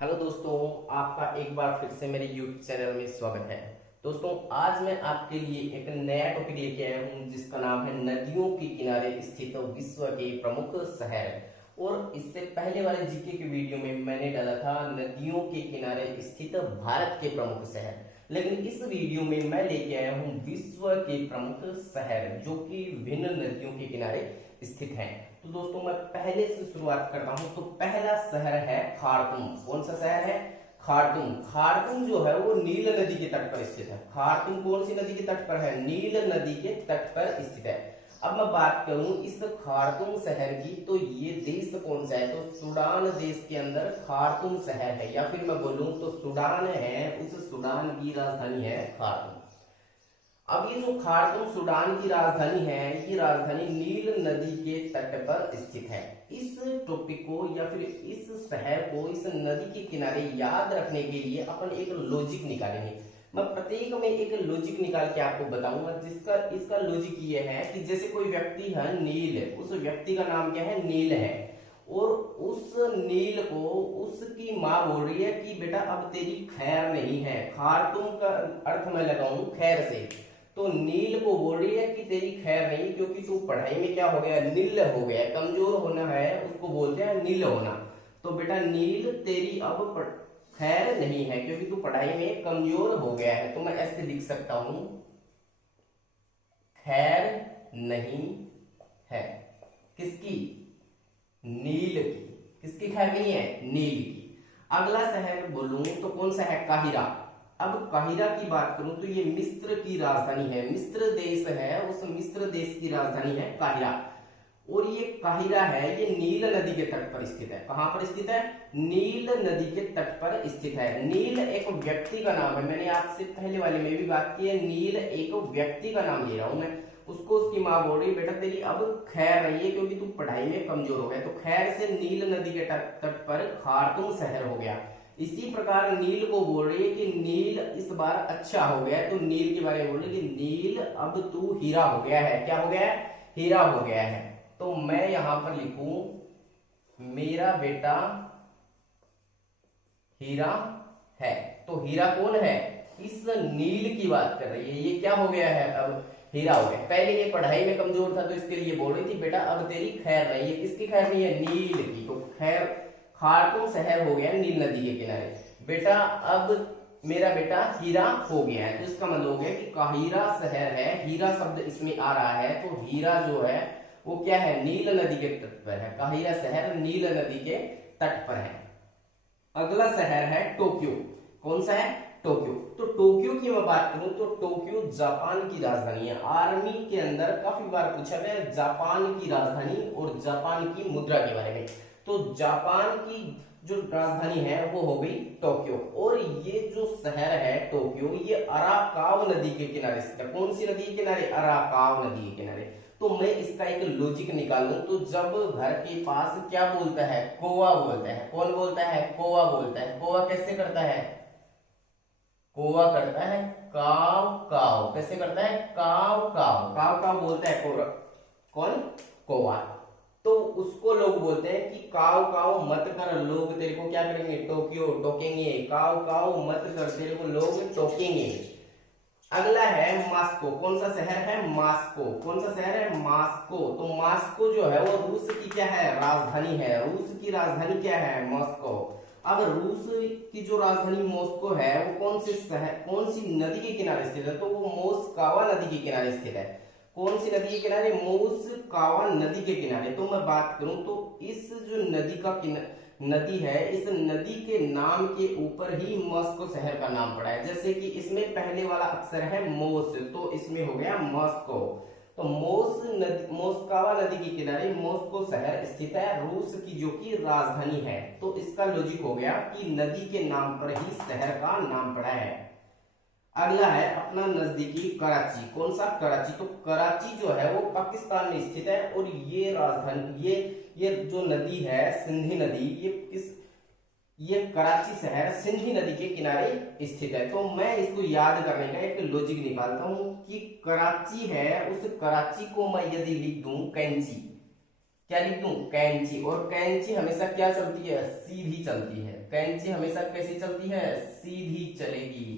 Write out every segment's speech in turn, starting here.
Hello दोस्तों, आपका एक बार फिर से मेरे YouTube चैनल में स्वागत है। दोस्तों, आज मैं आपके लिए एक नया टॉपिक लेके आया हूँ जिसका नाम है नदियों के किनारे स्थित विश्व के प्रमुख शहर। और इससे पहले वाले जीके के वीडियो में मैंने डाला था नदियों के किनारे स्थित भारत के प्रमुख शहर, लेकिन इस वीडियो में मैं लेके आया हूँ विश्व के प्रमुख शहर जो कि विभिन्न नदियों के किनारे स्थित हैं। तो दोस्तों, मैं पहले से शुरुआत करता हूं। तो पहला शहर है खार्तूम। कौन सा शहर है? खार्तूम। खार्तूम जो है वो नील नदी के तट पर स्थित है। खार्तूम कौन सी नदी के तट पर है? नील नदी के तट पर स्थित है। अब मैं बात करूं इस खार्तूम शहर की, तो ये देश कौन सा है? तो सूडान देश के अंदर खार्तूम शहर है, या फिर मैं बोलूं तो सूडान है, उस सूडान की राजधानी है खार्तूम। अब ये जो खार्तूम सूडान की राजधानी है, ये राजधानी नील नदी के तट पर स्थित है। इस टॉपिक को या फिर इस शहर को इस नदी के किनारे याद रखने के लिए अपन एक लॉजिक निकालेंगे। मैं प्रत्येक में एक लॉजिक निकाल के आपको बताऊंगा, जिसका इसका लॉजिक ये है कि जैसे कोई व्यक्ति है नील, उस व्यक्ति का नाम क्या है? नील है। और उस नील को उसकी माँ बोल रही है कि बेटा अब तेरी खैर नहीं है। खार्तूम का अर्थ मैं लगाऊं खैर से, तो नील को बोल रही है कि तेरी खैर नहीं, क्योंकि तू पढ़ाई में क्या हो गया? नील हो गया। कमजोर होना है उसको बोलते हैं नील होना। तो बेटा नील तेरी अब खैर नहीं है, क्योंकि तू पढ़ाई में कमजोर हो गया है। तो मैं ऐसे लिख सकता हूं, खैर नहीं है। किसकी? नील की। किसकी खैर नहीं है? नील की। अगला शहर बोलूं तो कौन सा है? काहिरा। अब काहिरा की बात करूं तो ये मिस्र की राजधानी है। मिस्र देश है, उस मिस्र देश की राजधानी है काहिरा। और ये काहिरा है, ये नील नदी के तट पर स्थित है। कहां पर स्थित है? नील नदी के तट पर स्थित है। नील एक व्यक्ति का नाम है। मैंने आपसे पहले वाले में भी बात की है, नील एक व्यक्ति का नाम ले रहा हूं मैं। उसको उसकी माँ बोल रही बेटा तेरी अब खैर नहीं है, क्योंकि तू पढ़ाई में कमजोर हो गया। तो खैर से नील नदी के तट पर खार्तूम शहर हो गया। इसी प्रकार नील को बोल रही है कि नील इस बार अच्छा हो गया। तो नील के बारे में बोल रही है कि नील अब तू हीरा हो गया है। क्या हो गया है? हीरा हो गया है। तो मैं यहां पर लिखूं मेरा बेटा हीरा है। तो हीरा कौन है? इस नील की बात कर रही है। ये क्या हो गया है? अब हीरा हो गया। पहले ये पढ़ाई में कमजोर था, तो इसके लिए बोल रही थी बेटा अब तेरी खैर नहीं है। किसकी खैर नहीं है? नील की। तो खैर खार्तूम शहर हो गया नील नदी के किनारे। बेटा अब मेरा बेटा हीरा हो गया है। तो इसका मतलब हो गया कि काहिरा शहर है, हीरा शब्द इसमें आ रहा है। तो हीरा जो है वो क्या है? नील नदी के तट पर है। काहिरा शहर नील नदी के तट पर है। अगला शहर है टोक्यो। कौन सा है? टोक्यो। तो टोक्यो की मैं बात करूं तो टोक्यो जापान की राजधानी है। आर्मी के अंदर काफी बार पूछा गया जापान की राजधानी और जापान की मुद्रा के बारे में। तो जापान की जो राजधानी है वो हो गई टोक्यो। और ये जो शहर है टोक्यो, ये अराकाव नदी के किनारे स्थित है। कौन सी नदी के किनारे? अराकाव नदी के किनारे। तो मैं इसका एक लॉजिक निकालूं तो जब घर के पास क्या बोलता है? कोवा बोलता है। कौन बोलता है? कोवा बोलता है। कोवा कैसे करता है? कोवा करता है काव काव। कैसे करता है? काव काव। काव काव बोलता है कौन? कोवा। तो उसको लोग बोलते हैं कि काव काव मत कर, लोग तेरे को क्या करेंगे? टोक्यो टोकेंगे। काव काव मत कर, तेरे को लोग टोकेंगे। अगला है मॉस्को। कौन सा शहर है? मॉस्को। कौन सा शहर है? मॉस्को। तो मॉस्को जो है वो रूस की क्या है? राजधानी है। रूस की राजधानी क्या है? मॉस्को। अब रूस की जो राजधानी मॉस्को है वो कौन से शहर, कौन सी नदी के किनारे स्थित है? तो वो मोस्कावा नदी के किनारे स्थित है। कौन सी नदी के किनारे? मोस्कावा नदी के किनारे। तो मैं बात करूं तो इस जो नदी है, इस नदी के नाम के ऊपर ही मॉस्को शहर का नाम पड़ा है। जैसे कि इसमें पहले वाला अक्षर है मोस, तो इसमें हो गया मॉस्को। तो मोस्कावा नदी के किनारे मॉस्को शहर स्थित है, रूस की जो कि राजधानी है। तो इसका लॉजिक हो गया कि नदी के नाम पर ही शहर का नाम पड़ा है। अगला है अपना नजदीकी कराची। कौन सा? कराची। तो कराची जो है वो पाकिस्तान में स्थित है। और ये राजधानी, ये जो नदी है सिंधी नदी, ये कराची शहर सिंधी नदी के किनारे स्थित है। तो मैं इसको याद करने का एक लॉजिक निकालता हूं कि कराची है, उस कराची को मैं यदि लिख दूं कैंची। क्या लिख दूं? कैंची। और कैंची हमेशा क्या चलती है? सीधी चलती है। कैंची हमेशा कैसी चलती है, सीधी चलेगी।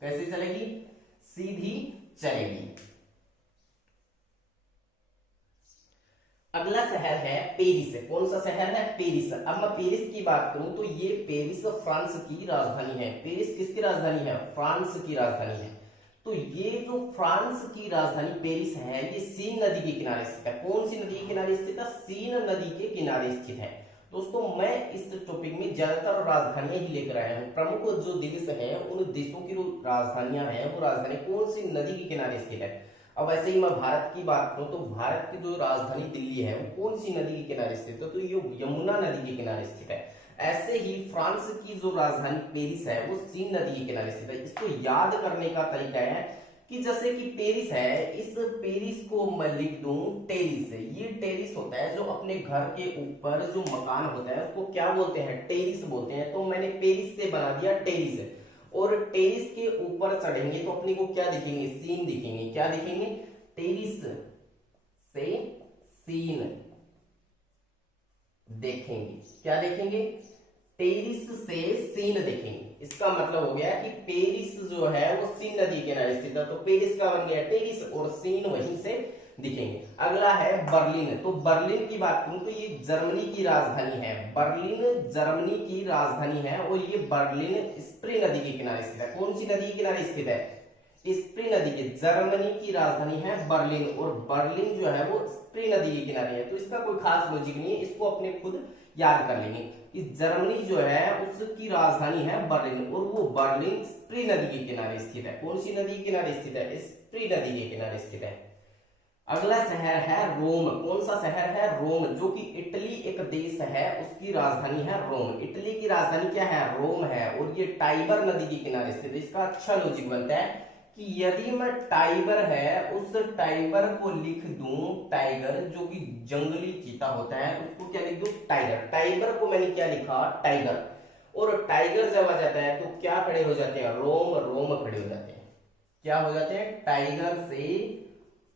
कैसे चलेगी, सीधी चलेगी। अगला शहर है पेरिस। कौन सा शहर है, पेरिस। अब मैं पेरिस की बात करूं तो ये पेरिस फ्रांस की राजधानी है। पेरिस किसकी राजधानी है, फ्रांस की राजधानी है। तो ये जो फ्रांस की राजधानी पेरिस है, ये सीन नदी के किनारे स्थित है। कौन सी नदी के किनारे स्थित है, सीन नदी के किनारे स्थित है। दोस्तों मैं इस टॉपिक में ज्यादातर राजधानियां ही लेकर आया हूं। प्रमुख जो देश हैं, उन देशों की जो राजधानियां हैं, वो राजधानी कौन सी नदी के किनारे स्थित है। अब ऐसे ही मैं भारत की बात करूं तो भारत की जो राजधानी दिल्ली है, वो कौन सी नदी के किनारे स्थित है, तो ये यमुना नदी के किनारे स्थित है। ऐसे ही फ्रांस की जो राजधानी पेरिस है, वो सीन नदी के किनारे स्थित है। इसको याद करने का तरीका है कि जैसे कि पेरिस है, इस पेरिस को मैं लिख दूं टेरिस। ये टेरिस होता है जो अपने घर के ऊपर जो मकान होता है, उसको क्या बोलते हैं, टेरिस बोलते हैं। तो मैंने पेरिस से बना दिया टेरिस। और टेरिस के ऊपर चढ़ेंगे तो अपने को क्या दिखेंगे, सीन दिखेंगे। क्या दिखेंगे, टेरिस से सीन देखेंगे। क्या देखेंगे, टेरिस से सीन देखेंगे। इसका मतलब हो गया कि पेरिस जो है वो सीन नदी के किनारे स्थित है। तो पेरिस का बन गया टेरिस और सीन वहीं से दिखेंगे। अगला है बर्लिन। तो बर्लिन की बात करूं तो ये जर्मनी की राजधानी है। बर्लिन जर्मनी की राजधानी है और ये बर्लिन स्प्री नदी के किनारे स्थित है। कौन सी नदी के किनारे स्थित है, स्प्री नदी के। जर्मनी की राजधानी है बर्लिन और बर्लिन जो है वो स्प्री नदी के किनारे है। तो इसका कोई खास लॉजिक नहीं है, इसको अपने खुद याद कर लेंगे कि जर्मनी जो है उसकी राजधानी है बर्लिन और वो बर्लिन स्प्री नदी के किनारे स्थित है। कौन सी नदी के किनारे स्थित है, स्प्री नदी के किनारे स्थित है। अगला शहर है रोम। कौन सा शहर है, रोम, जो कि इटली एक देश है, उसकी राजधानी है रोम। इटली की राजधानी क्या है, रोम है और ये टाइबर नदी के किनारे स्थित है। इसका अच्छा लॉजिक बनता है कि यदि मैं टाइगर है, उस टाइगर को लिख दूं टाइगर, जो कि जंगली चीता होता है, उसको क्या लिख दूं, टाइगर। टाइगर को मैंने क्या लिखा, टाइगर। और टाइगर जब आ जाता है तो क्या खड़े हो जाते हैं, रोम, रोम खड़े हो जाते हैं। क्या हो जाते हैं, टाइगर से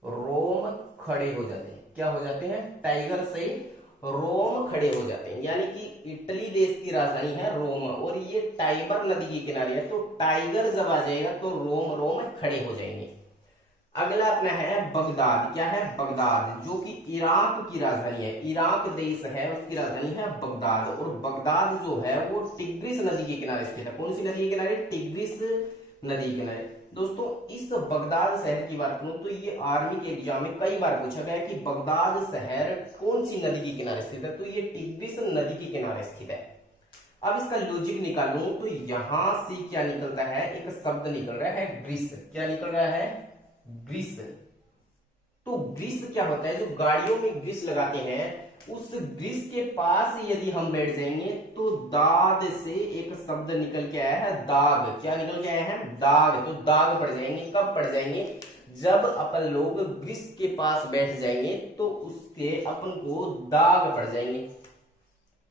रोम खड़े हो जाते हैं। क्या हो जाते हैं, टाइगर से रोम खड़े हो जाते हैं। यानी कि इटली देश की राजधानी है रोम और ये टाइबर नदी के किनारे है। तो टाइगर जब आ जाएगा तो रोम, रोम खड़े हो जाएंगे। अगला अपना है बगदाद। क्या है, बगदाद, जो कि इराक की राजधानी है। इराक देश है, उसकी राजधानी है बगदाद और बगदाद जो है वो टिग्रिस नदी के किनारे स्थित है। कौन सी नदी के किनारे, टिग्रिस नदी के किनारे। दोस्तों इस बगदाद शहर की बात करूं तो ये आर्मी के एग्जाम में कई बार पूछा गया कि बगदाद शहर कौन सी नदी के किनारे स्थित है, तो ये टिग्रिस नदी के किनारे स्थित है। अब इसका लॉजिक निकालूं तो यहां से क्या निकलता है, एक शब्द निकल रहा है ग्रीस। क्या निकल रहा है, ग्रीस। तो ग्रीस क्या होता है, जो गाड़ियों में ग्रीस लगाते हैं, उस ग्रीस के पास यदि हम बैठ जाएंगे तो दाद से एक शब्द निकल के आया है दाग। क्या निकल के आया है, दाग। तो दाग पड़ जाएंगे। कब पड़ जाएंगे, जब अपन लोग ग्रीस के पास बैठ जाएंगे तो उसके अपन को दाग पड़ जाएंगे।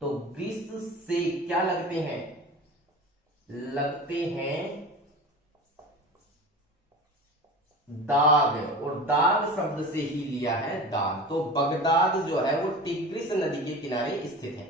तो ग्रीस से क्या लगते हैं, लगते हैं दाग और दाग शब्द से ही लिया है दाग। तो बगदाद जो है वो टिग्रिस नदी के किनारे स्थित है।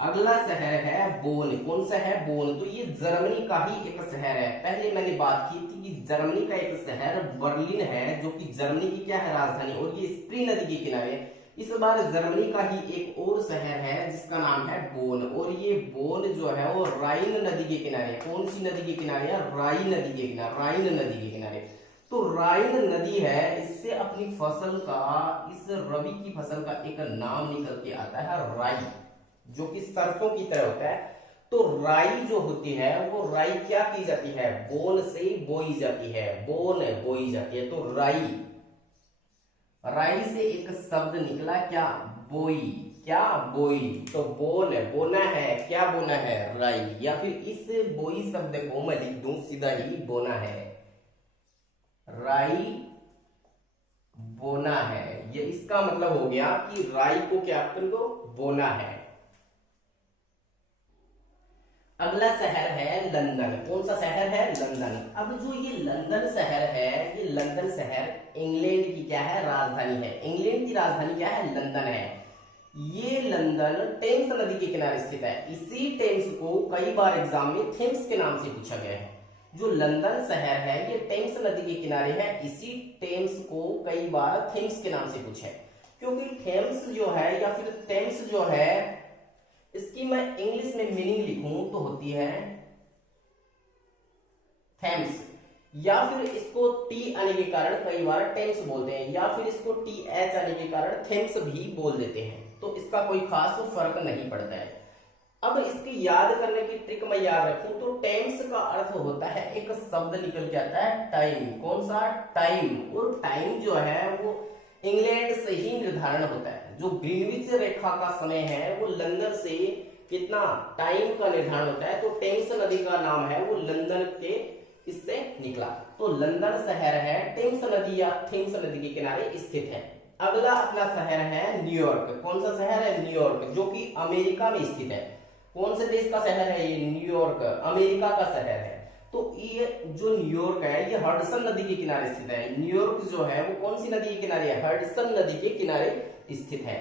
अगला शहर है बोन। कौन सा है, बोन। तो ये जर्मनी का ही एक शहर है। पहले मैंने बात की थी कि जर्मनी का एक शहर बर्लिन है, जो कि जर्मनी की क्या है, राजधानी, और ये स्प्री नदी के किनारे। इस बार जर्मनी का ही एक और शहर है जिसका नाम है बोन और ये बोन जो है वो राइन नदी के किनारे। कौन सी नदी के किनारे है, राइन नदी के किनारे, राइन नदी के किनारे। तो राइन नदी है, इससे अपनी फसल का, इस रबी की फसल का एक नाम निकल के आता है राई, जो कि सरसों की तरह होता है। तो राई जो होती है वो राई क्या की जाती है, बोन से बोई जाती है, बोन बोई जाती है। तो राई, राई से एक शब्द निकला क्या, बोई। क्या, बोई। तो बोन बोना है, क्या बोना है, राई। या फिर इस बोई शब्द को मैं लिख दूं सीधा ही बोना है, राई बोना है। ये इसका मतलब हो गया कि राई को क्या अपन को बोना है। अगला शहर है लंदन। कौन सा शहर है, लंदन। अब जो ये लंदन शहर है, ये लंदन शहर इंग्लैंड की क्या है, राजधानी है। इंग्लैंड की राजधानी क्या है, लंदन है। ये लंदन टेम्स नदी के किनारे स्थित है। इसी टेम्स को कई बार एग्जाम में थेम्स के नाम से पूछा गया है। जो लंदन शहर है ये टेम्स नदी के किनारे है। इसी टेम्स को कई बार थेम्स के नाम से पूछा है, क्योंकि थेम्स जो है या फिर टेम्स जो है, इसकी मैं इंग्लिश में मीनिंग लिखूं तो होती है थेम्स, या फिर इसको टी आने के कारण कई बार टेम्स बोलते हैं, या फिर इसको टी एच आने के कारण थेम्स भी बोल देते हैं। तो इसका कोई खास फर्क नहीं पड़ता है। अब इसकी याद करने की ट्रिक मैं याद रखूं तो टेम्स का अर्थ होता है, एक शब्द निकल के आता है टाइम। कौन सा? टाइम। और टाइम जो है वो इंग्लैंड से ही निर्धारण होता है। जो ग्रीनविच रेखा का समय है वो लंदन से कितना टाइम का निर्धारण होता है। तो टेम्स नदी का नाम है वो लंदन के इससे निकला। तो लंदन शहर है टेम्स नदी या थेम्स नदी के किनारे स्थित है। अगला अपना शहर है न्यूयॉर्क। कौन सा शहर है? न्यूयॉर्क, जो कि अमेरिका में स्थित है। कौन से देश का शहर है ये? न्यूयॉर्क अमेरिका का शहर है। तो ये जो न्यूयॉर्क है ये हडसन नदी के किनारे स्थित है। न्यूयॉर्क जो है वो कौन सी नदी के किनारे है? हडसन नदी के किनारे स्थित है।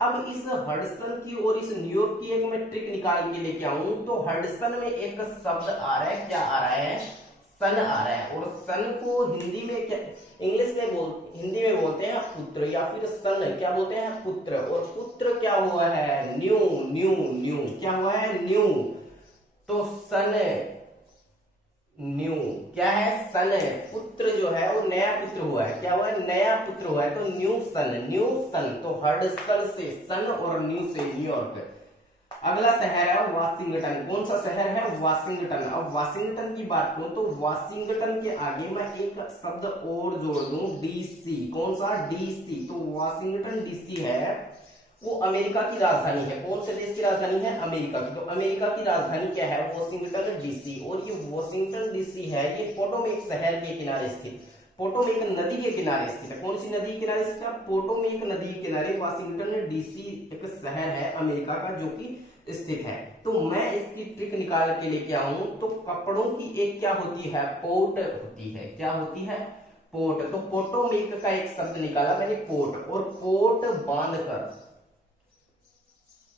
अब इस हडसन की और इस न्यूयॉर्क की एक मैं ट्रिक निकाल के लेके आऊं तो हडसन में एक शब्द आ रहा है, क्या आ रहा है? सन आ रहा है। और सन को हिंदी में क्या, इंग्लिश में हिंदी में बोलते हैं पुत्र, या फिर सन क्या बोलते हैं? पुत्र। और पुत्र क्या हुआ है? न्यू। न्यू न्यू क्या हुआ है? न्यू। तो सन न्यू क्या है? सन। पुत्र जो है वो नया पुत्र हुआ है। क्या हुआ है? नया पुत्र हुआ है। तो न्यू सन, न्यू सन। तो हडसन से सन और न्यू से न्यूयॉर्क। अगला शहर है वाशिंगटन। कौन सा शहर है? वाशिंगटन। अब वाशिंगटन की बात करूं तो वाशिंगटन के आगे मैं एक शब्द और जोड़ दूं, डीसी। कौन सा? डीसी। तो वाशिंगटन डीसी है वो अमेरिका की राजधानी है। कौन से देश की राजधानी है? अमेरिका की। तो अमेरिका की राजधानी क्या है? Washington DC. और ये वाशिंगटन डीसी है ये पोटोमेक शहर के किनारे स्थित, पोटोमेक नदी के किनारे स्थित है। कौन सी नदी के किनारे स्थित है? पोटोमेक नदी के किनारे वाशिंगटन डीसी एक शहर है अमेरिका का जो कि स्थित है। तो मैं इसकी ट्रिक निकाल के लेके आऊं तो कपड़ों की एक क्या होती है? पोर्ट होती है। क्या होती है? पोर्ट। तो पोटोमेक का एक शब्द निकाला मैंने, पोर्ट। और पोर्ट बांधकर,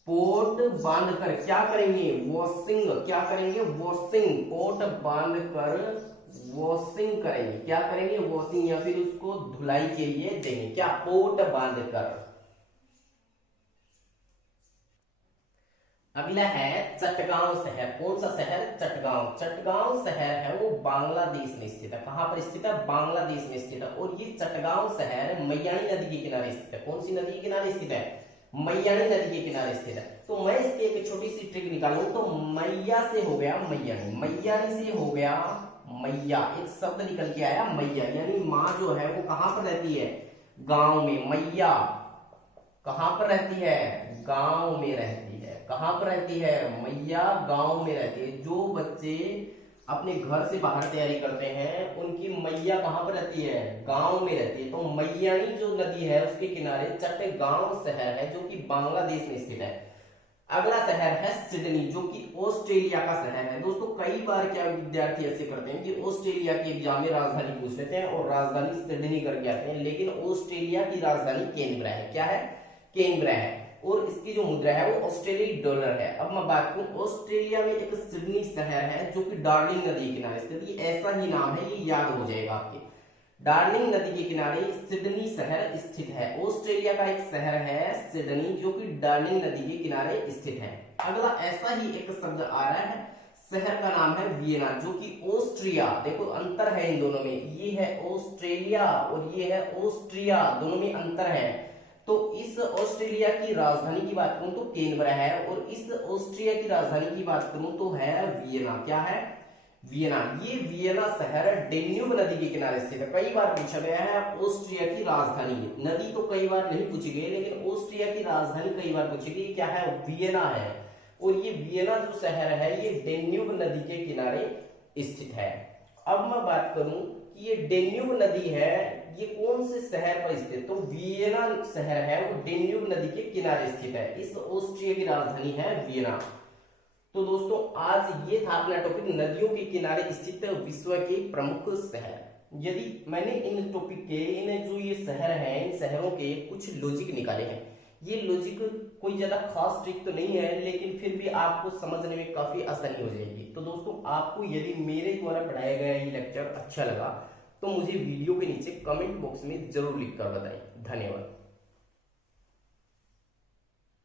पोर्ट बांधकर क्या करेंगे? वॉशिंग। क्या करेंगे? वॉशिंग। पोर्ट बांधकर वॉशिंग करेंगे। क्या करेंगे? वॉशिंग, या फिर उसको धुलाई के लिए देंगे। क्या? पोर्ट बांधकर। अगला है चटगांव शहर। कौन सा शहर? चटगांव। चटगांव शहर है वो बांग्लादेश में स्थित है। कहां पर स्थित है? बांग्लादेश में स्थित है। और ये चटगांव शहर मैयानी नदी के किनारे स्थित है। कौन सी नदी के किनारे स्थित है? मैयानी नदी के किनारे स्थित है। तो मैं इसकी एक छोटी सी ट्रिक निकालूं तो मैया से हो गया मैयानी, मैयानी से हो गया मैया। एक शब्द निकल के आया मैया, यानी माँ जो है वो कहां पर रहती है? गांव में। मैया कहां पर रहती है? गांव में रहती है। कहां पर रहती है? मैया गांव में रहती है। जो बच्चे अपने घर से बाहर तैयारी करते हैं उनकी मैया कहां पर रहती है? गांव में रहती है। तो मैयानी जो नदी है उसके किनारे चटगांव शहर है जो कि बांग्लादेश में स्थित है। अगला शहर है सिडनी, जो कि ऑस्ट्रेलिया का शहर है। दोस्तों कई बार क्या विद्यार्थी ऐसे करते हैं कि ऑस्ट्रेलिया की एग्जाम में राजधानी पूछ लेते हैं और राजधानी सिडनी करके आते हैं, लेकिन ऑस्ट्रेलिया की राजधानी कैनबरा है। क्या है? कैनबरा है। और इसकी जो मुद्रा है वो ऑस्ट्रेलियाई डॉलर है। अब मैं बात करूं, ऑस्ट्रेलिया में एक सिडनी शहर है जो कि डार्लिंग नदी के किनारे स्थित, ऐसा ही नाम है, ये याद हो जाएगा आपके। डार्लिंग नदी के किनारे सिडनी शहर स्थित है। ऑस्ट्रेलिया का एक शहर है सिडनी जो कि डार्लिंग नदी के किनारे स्थित है। अगला ऐसा ही एक शब्द आ रहा है, शहर का नाम है वियना, जो कि ऑस्ट्रिया। देखो अंतर है इन दोनों में, ये है ऑस्ट्रेलिया और ये है ऑस्ट्रिया, दोनों में अंतर है। तो इस ऑस्ट्रेलिया की राजधानी की बात करूं तो कैनबरा है, और इस ऑस्ट्रिया की राजधानी की बात करूं तो है वियना। क्या है? वियना। ये वियना शहर डेन्यूब नदी के किनारे स्थित है। कई बार पूछा गया है ऑस्ट्रिया की राजधानी, नदी तो कई बार नहीं पूछी गई लेकिन ऑस्ट्रिया की राजधानी कई बार पूछी गई। क्या है? वियना है। और ये वियना जो शहर है ये डेन्यूब नदी के किनारे स्थित है। अब मैं बात करूं कि ये डेन्यूब नदी है ये कौन से शहर पर स्थित? तो वियना शहर है वो डेन्यूब नदी के किनारे स्थित है। इस ऑस्ट्रिया की राजधानी है वियना। तो दोस्तों आज ये था अपना टॉपिक, नदियों के किनारे स्थित विश्व के प्रमुख शहर। यदि मैंने इन टॉपिक के इन जो ये शहर हैं इन शहरों के कुछ लॉजिक निकाले हैं, ये लॉजिक कोई ज्यादा खास ट्रिक तो नहीं है, लेकिन फिर भी आपको समझने में काफी आसानी हो जाएगी। तो दोस्तों आपको यदि मेरे द्वारा पढ़ाया गया ये लेक्चर अच्छा लगा तो मुझे वीडियो के नीचे कमेंट बॉक्स में जरूर लिख कर बताएं। धन्यवाद।